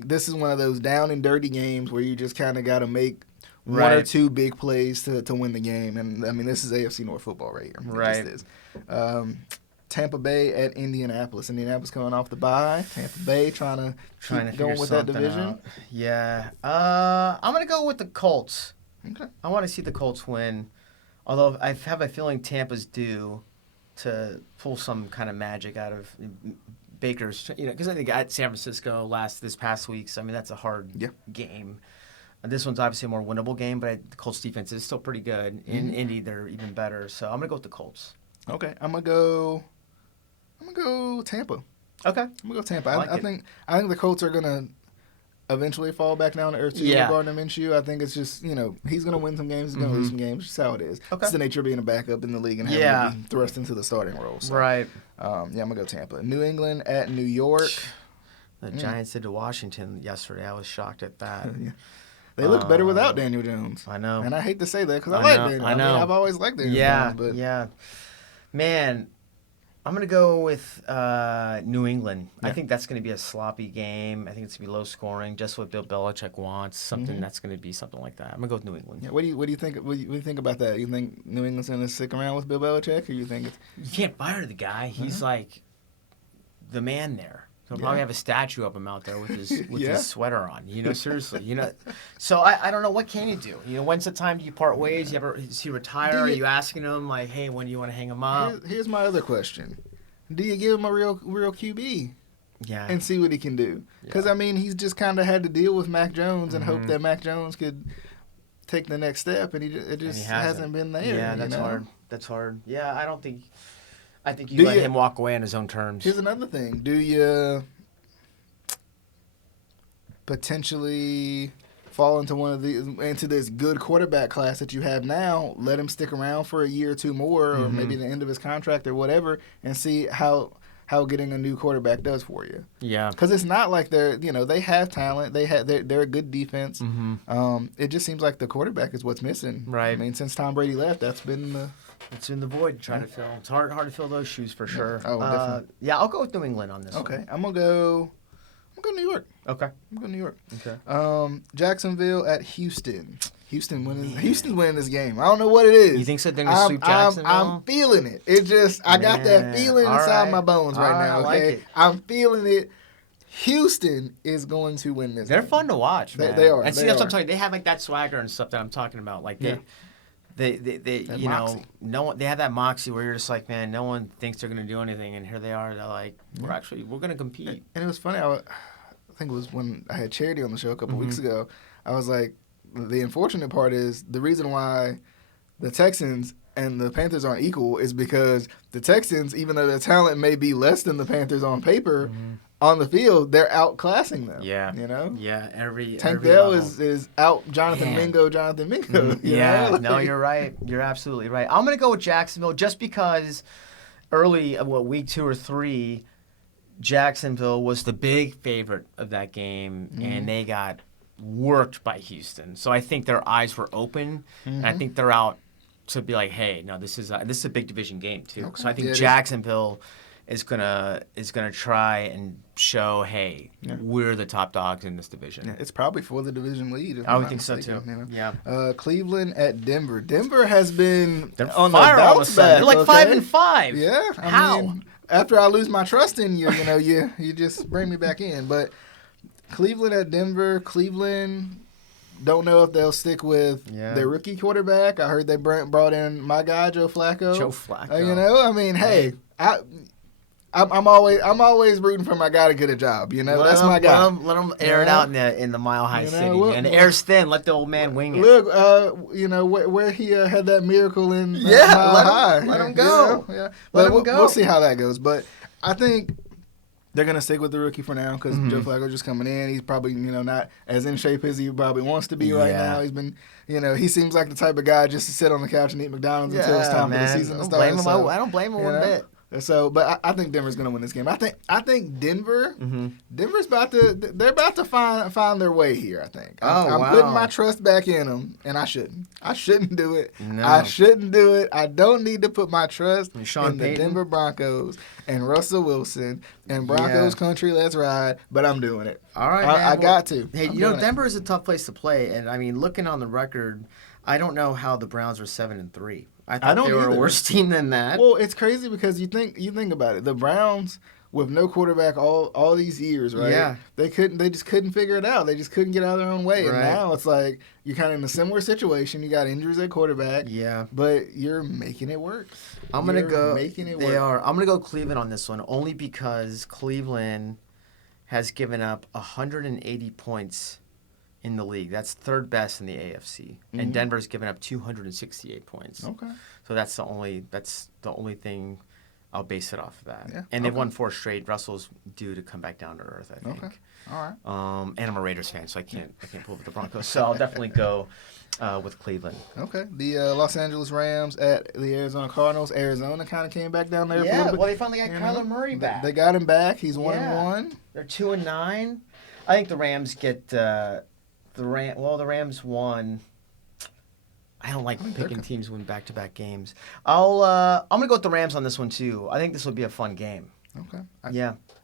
this is one of those down and dirty games where you just kind of got to make one or two big plays to win the game. And, I mean, this is AFC North football right here. Right. It just is. Tampa Bay at Indianapolis. Indianapolis coming off the bye. Tampa Bay trying to keep going with that division. Out. Yeah. I'm going to go with the Colts. Okay. I want to see the Colts win. Although I have a feeling Tampa's due to pull some kind of magic out of Baker's, because I think at San Francisco this past week, so I mean that's a hard game. This one's obviously a more winnable game, but the Colts defense is still pretty good. In Indy, they're even better. So I'm gonna go with the Colts. Okay, I'm gonna go Tampa. Okay, I'm gonna go Tampa. I think the Colts are gonna eventually fall back down to earth too. Gardner Minshew. I think it's just he's gonna win some games, he's gonna lose some games. Just how it is. Okay. It's the nature of being a backup in the league and having to be thrust into the starting role. So, right. I'm gonna go Tampa. New England at New York. The Giants did to Washington yesterday. I was shocked at that. They look better without Daniel Jones. I know. And I hate to say that because I like Daniel. I know. I mean, I've always liked Daniel Jones. But Man, I'm going to go with New England. Yeah. I think that's going to be a sloppy game. I think it's going to be low scoring, just what Bill Belichick wants. Something that's going to be something like that. I'm going to go with New England. Yeah, what do you think? What do you think about that? You think New England's going to stick around with Bill Belichick, or you think it's... You can't fire the guy. He's like the man there. He'll probably have a statue of him out there with his sweater on. Seriously. So I don't know, what can you do? When's the time do you part ways? Is he retire? Are you asking him like, hey, when do you want to hang him up? Here's my other question: do you give him a real QB? Yeah. And see what he can do? Because I mean, he's just kind of had to deal with Mac Jones and hope that Mac Jones could take the next step, and it just hasn't been there. Yeah, that's hard. That's hard. Yeah, I think you let him walk away on his own terms. Here's another thing. Do you potentially fall into this good quarterback class that you have now, let him stick around for a year or two more, or maybe the end of his contract or whatever, and see how getting a new quarterback does for you? Yeah. Because it's not like they have talent. They're a good defense. It just seems like the quarterback is what's missing. Right. I mean, since Tom Brady left, that's been it's in the void trying to fill. It's hard to fill those shoes for sure. Oh, definitely. Yeah, I'll go with New England on this one. Okay, I'm gonna go New York. Okay, I'm going New York. Okay. Jacksonville at Houston. Houston's winning this game. I don't know what it is. You think so? They're gonna sweep Jacksonville? I'm feeling it. It just I got that feeling inside my bones right now. Okay, like I'm feeling it. Houston is going to win this. They're game. fun to watch, man. They are. And see, that's what I'm talking. They have like that swagger and stuff that I'm talking about. Like they they have that moxie where you're just like, man, no one thinks they're gonna do anything, and here they are. They're like, we're gonna compete. And it was funny. I think it was when I had Charity on the show a couple weeks ago. I was like, the unfortunate part is the reason why the Texans and the Panthers aren't equal is because the Texans, even though their talent may be less than the Panthers on paper, on the field, they're outclassing them. Yeah. Yeah, Tank Dell is out Jonathan Mingo. No, you're right. You're absolutely right. I'm going to go with Jacksonville just because early, week 2 or 3, Jacksonville was the big favorite of that game, and they got worked by Houston. So I think their eyes were open, and I think they're out to be like, hey, no, this is a big division game too. Okay. So I think Jacksonville is gonna try and show, hey, we're the top dogs in this division. Yeah, it's probably for the division lead. I would think so too. Yeah. Cleveland at Denver. Denver has been on the bounce back. They're like 5-5. Yeah. How? I mean, after I lose my trust in you, you just bring me back in. But Cleveland at Denver. Cleveland, don't know if they'll stick with their rookie quarterback. I heard they brought in my guy Joe Flacco. I mean, hey, I'm always rooting for my guy to get a job. That's my guy. Let him air it out in the Mile High City. And the air's thin. Let the old man wing it. Look, where he had that miracle in Mile High. Let him go. Let him go. We'll see how that goes. But I think they're going to stick with the rookie for now because Joe Flacco's just coming in. He's probably, not as in shape as he probably wants to be right now. He's been, he seems like the type of guy just to sit on the couch and eat McDonald's until it's time for the season to start. I don't blame him one bit. So, but I think Denver's going to win this game. I think Denver. Mm-hmm. Denver's they're about to find their way here. I think. I'm wow. putting my trust back in them, and I shouldn't. I shouldn't do it. No. I shouldn't do it. I don't need to put my trust Sean in the Payton? Denver Broncos and Russell Wilson and Broncos country. Let's ride. But I'm doing it. All right, man. I got to. Hey, Denver is a tough place to play, and I mean, looking on the record, I don't know how the Browns are 7-3. I thought they were a worse team than that. Well, it's crazy because you think about it. The Browns with no quarterback all these years, right? Yeah. They just couldn't figure it out. They just couldn't get out of their own way. Right. And now it's like you're kind of in a similar situation. You got injuries at quarterback. Yeah. But you're making it work. I'm gonna go. Making it they work. are. I'm gonna go Cleveland on this one only because Cleveland has given up 180 points in the league. That's third best in the AFC, and Denver's given up 268 points. Okay. So that's the only thing I'll base it off of that. Yeah. And they've won 4 straight. Russell's due to come back down to earth, I think. Okay. All right. And I'm a Raiders fan, so I can't pull with the Broncos. So I'll definitely go with Cleveland. Okay. The Los Angeles Rams at the Arizona Cardinals. Arizona kind of came back down there for a little bit. Well, they finally got Kyler Murray back. They got him back. He's 1-1. They're 2-9. I think the Rams get the Rams won. I don't like picking teams win back-to-back games. I'm gonna go with the Rams on this one too. I think this would be a fun game. Okay.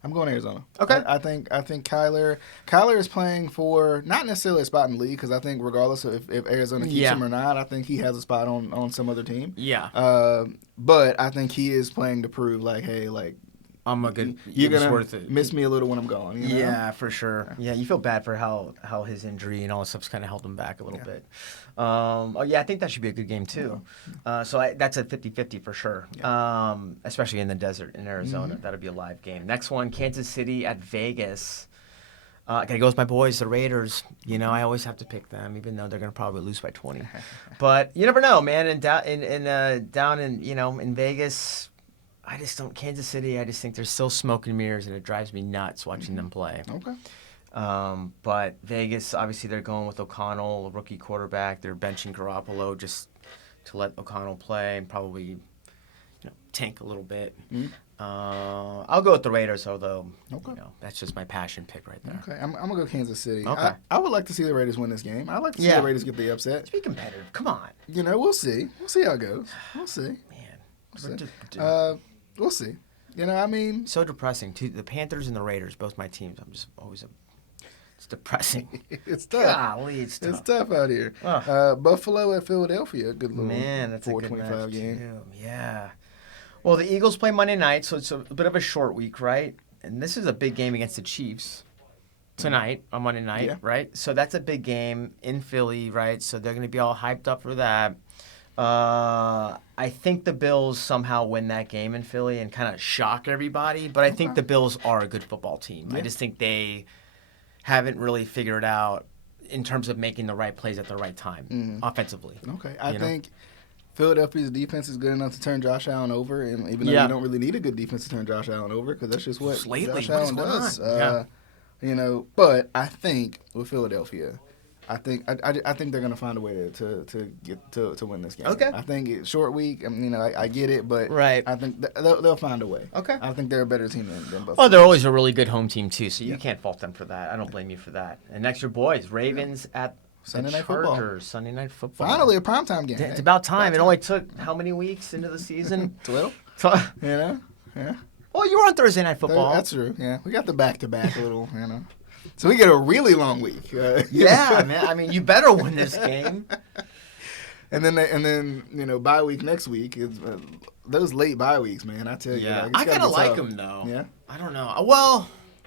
I'm going Arizona. Okay. I think Kyler is playing for not necessarily a spot in the league because I think regardless of if Arizona keeps him or not, I think he has a spot on some other team. Yeah. But I think he is playing to prove like, hey, like I'm a good. You're gonna worth it. miss me a little when I'm gone. You know? Yeah, for sure. Yeah, you feel bad for how his injury and all that stuff's kind of held him back a little bit. I think that should be a good game too. That's a 50-50 for sure. Yeah. Especially in the desert in Arizona, that'll be a live game. Next one, Kansas City at Vegas. Gotta go with my boys, the Raiders. You know, I always have to pick them, even though they're gonna probably lose by 20. But you never know, man. And down in Vegas. I just don't. Kansas City, I just think there's still smoke and mirrors, and it drives me nuts watching them play. Okay. But Vegas, obviously, they're going with O'Connell, a rookie quarterback. They're benching Garoppolo just to let O'Connell play and probably tank a little bit. I'll go with the Raiders, although that's just my passion pick right there. Okay, I'm gonna go Kansas City. Okay. I would like to see the Raiders win this game. I'd like to see the Raiders get the upset. Let's be competitive. Come on. We'll see. We'll see how it goes. We'll see. Man. We'll see. I mean, so depressing. Too. The Panthers and the Raiders, both my teams. I'm just always it's depressing. It's tough. Golly, it's tough. It's tough out here. Buffalo at Philadelphia, good little that's 4:25 a good game. Too. Yeah. Well, the Eagles play Monday night, so it's a bit of a short week, right? And this is a big game against the Chiefs tonight on Monday night, right? So that's a big game in Philly, right? So they're going to be all hyped up for that. I think the Bills somehow win that game in Philly and kind of shock everybody, but I think the Bills are a good football team. I just think they haven't really figured out in terms of making the right plays at the right time offensively. Okay, I think Philadelphia's defense is good enough to turn Josh Allen over, and even though you don't really need a good defense to turn Josh Allen over, because that's just what Josh Allen does. But I think with Philadelphia, I think they're gonna find a way to get to win this game. Okay. I think it's short week. I get it, but I think they'll find a way. Okay. I think they're a better team than both. Oh, they're always a really good home team too, so you can't fault them for that. I don't blame you for that. And next, your boys, Ravens at Sunday night Chargers. football. Sunday night football. Finally, a primetime game. It's about time. It only took how many weeks into the season? 12. Yeah. Well, you were on Thursday night football. That's true. Yeah, we got the back-to-back a little. So we get a really long week. Yeah, man. I mean, you better win this game. And then bye week next week is those late bye weeks, man. I tell you. Yeah, I kind of like them though. Yeah. I don't know.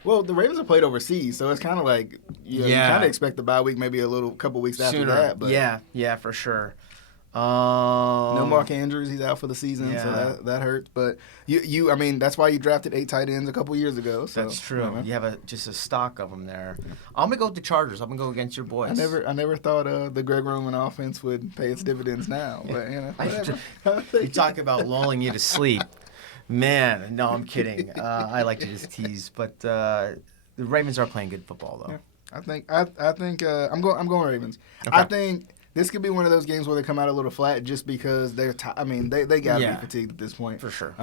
Well, the Ravens have played overseas, so it's kind of like you kind of expect the bye week maybe a couple weeks after that. But yeah, for sure. No Mark Andrews, he's out for the season, so that hurts. But I mean, that's why you drafted 8 tight ends a couple years ago. So, that's true. You have just a stock of them there. I'm gonna go with the Chargers. I'm gonna go against your boys. I never thought the Greg Roman offense would pay its dividends now, but whatever. You talk about lulling you to sleep, man. No, I'm kidding. I like to just tease, but the Ravens are playing good football though. Yeah. I think I'm going Ravens. Okay. I think this could be one of those games where they come out a little flat just because they're. They got to be fatigued at this point for sure.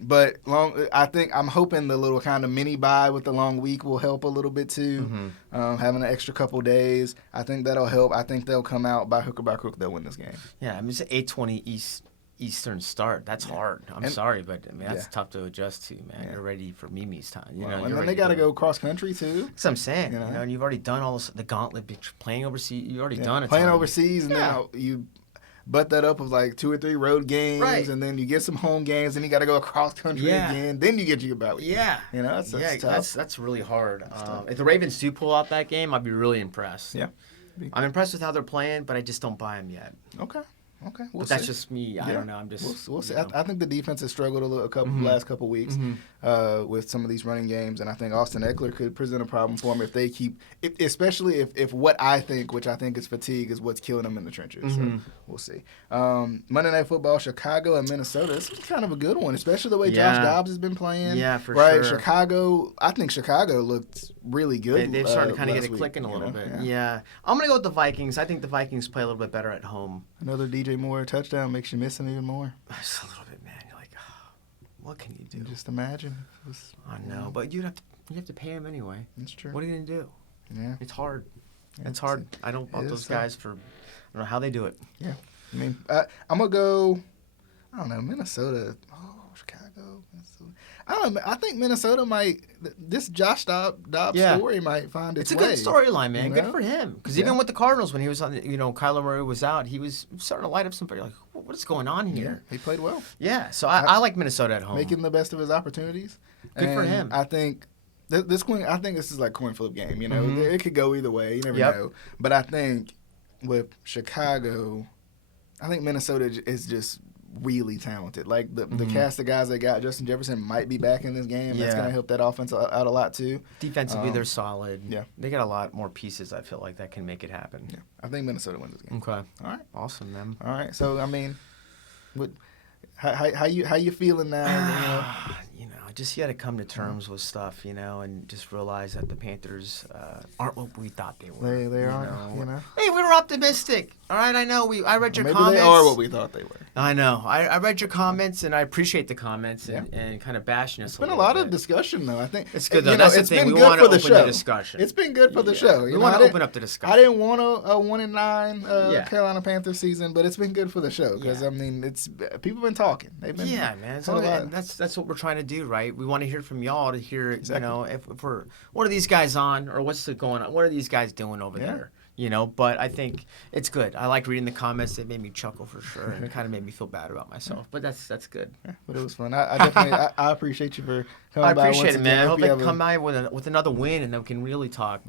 But I'm hoping the little kind of mini bye with the long week will help a little bit too. Having an extra couple days, I think that'll help. I think they'll come out by hook or by crook. They'll win this game. Yeah, I mean it's an 8:20 Eastern start. That's hard. I'm sorry, but I mean that's tough to adjust to, man. Yeah. You're ready for Mimi's time. And then they got to go cross country too. That's what I'm saying. And you've already done all this, the gauntlet. Playing overseas, you've already done it. Playing overseas, and then you butt that up with like 2 or 3 road games, and then you get some home games, and you got to go across country again. Then you get your bye week. Yeah, that's tough. That's really hard. If the Ravens do pull out that game, I'd be really impressed. Yeah, I'm impressed with how they're playing, but I just don't buy them yet. Okay, we'll but that's just me. I don't know. I'm just. We'll see. I think the defense has struggled last couple weeks with some of these running games, and I think Austin Eckler could present a problem for them if they keep, especially if what I think, which I think is fatigue, is what's killing them in the trenches. So we'll see. Monday Night Football, Chicago and Minnesota. This is kind of a good one, especially the way Josh Dobbs has been playing. Yeah, for sure. Chicago. I think Chicago looked really good. They've started to kind of get it clicking a little bit. Yeah. I'm gonna go with the Vikings. I think the Vikings play a little bit better at home. Another DJ Moore touchdown makes you miss him even more. Just a little bit, man. You're like, what can you do? Just imagine. I know, but you have to pay him anyway. That's true. What are you gonna do? Yeah, it's hard. It's hard. I don't want those guys for. I don't know how they do it. Yeah, I mean, I'm gonna go. I don't know, Minnesota. Oh, Chicago, Minnesota. I don't know. I think Minnesota might. This Josh Dobbs story might find its way. It's a good storyline, man. Good for him. Because even with the Cardinals, when he was on, Kyler Murray was out, he was starting to light up somebody. Like, what is going on here? Yeah, he played well. Yeah, so I like Minnesota at home. Making the best of his opportunities. Good for him. I think I think this is like coin flip game. It could go either way. You never know. But I think with Chicago, I think Minnesota is just really talented. Like the cast of guys they got, Justin Jefferson might be back in this game. That's going to help that offense out a lot too. Defensively, they're solid. Yeah, they got a lot more pieces. I feel like that can make it happen. Yeah, I think Minnesota wins this game. Okay, all right, awesome, man. All right, so I mean, how you feeling now? Just you got to come to terms with stuff, and just realize that the Panthers aren't what we thought they were. They aren't, Hey, we were optimistic. All right, I know. I read your comments. Maybe they are what we thought they were. I know. I read your comments, and I appreciate the comments and kind of bashing us. It's been a lot of discussion, though. I think it's good, though. That's the thing. We want to open the discussion. It's been good for the show. We want to open up the discussion. I didn't want a 1-9 Carolina Panthers season, but it's been good for the show because, I mean, people have been talking. They've been man. So that's what we're trying to do, right? We want to hear from y'all to hear, if we're, what are these guys on or what's going on? What are these guys doing over there? But I think it's good. I like reading the comments. It made me chuckle for sure, and it kind of made me feel bad about myself. But that's good. Yeah, but it was fun. I definitely I appreciate you for coming by. I appreciate it, man. I hope they can come by with another win, and then we can really talk.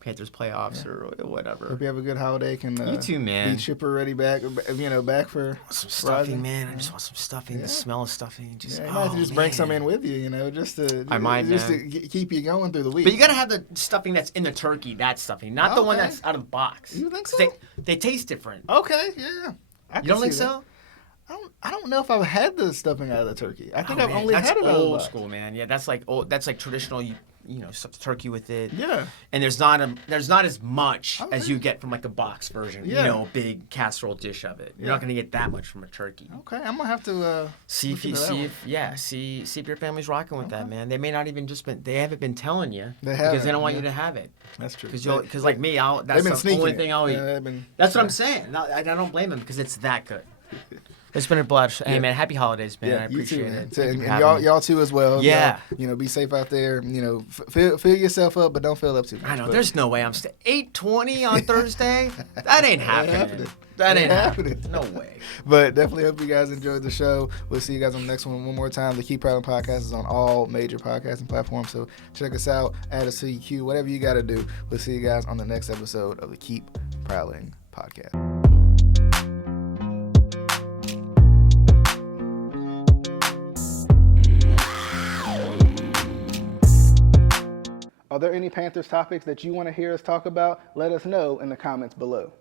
Panthers playoffs or whatever. Hope you have a good holiday. You too, man. Be chipper ready back for some stuffing, man. I just want some stuffing. The smell of stuffing. You might have to just bring some in with you, just to keep you going through the week. But you got to have the stuffing that's in the turkey. That stuffing, not the one that's out of the box. You think so? They taste different. Okay, yeah. You don't think so? I don't know if I've had the stuffing out of the turkey. I think I've only had it out of the box. Old school, man. Yeah, that's like traditional. Stuff the turkey with it. Yeah. And there's not as much as you get from like a box version. A big casserole dish of it. You're not going to get that much from a turkey. Okay, I'm gonna have to see if your family's rocking with that, man. They may not even they haven't been telling you because they don't want you to have it. That's true. Because like me, that's the only thing I'll eat. That's what I'm saying. I don't blame them because it's that good. It's been a blast. Hey, man, happy holidays, man. I appreciate it. And y'all too as well. Yeah. Be safe out there. Fill yourself up, but don't fill up too much. I know. There's no way I'm 8:20 on Thursday. That ain't happening. That ain't happening. No way. But definitely hope you guys enjoyed the show. We'll see you guys on the next one more time. The Keep Prowling podcast is on all major podcasting platforms. So check us out. Add us to your queue. Whatever you got to do. We'll see you guys on the next episode of the Keep Prowling podcast. Are there any Panthers topics that you want to hear us talk about? Let us know in the comments below.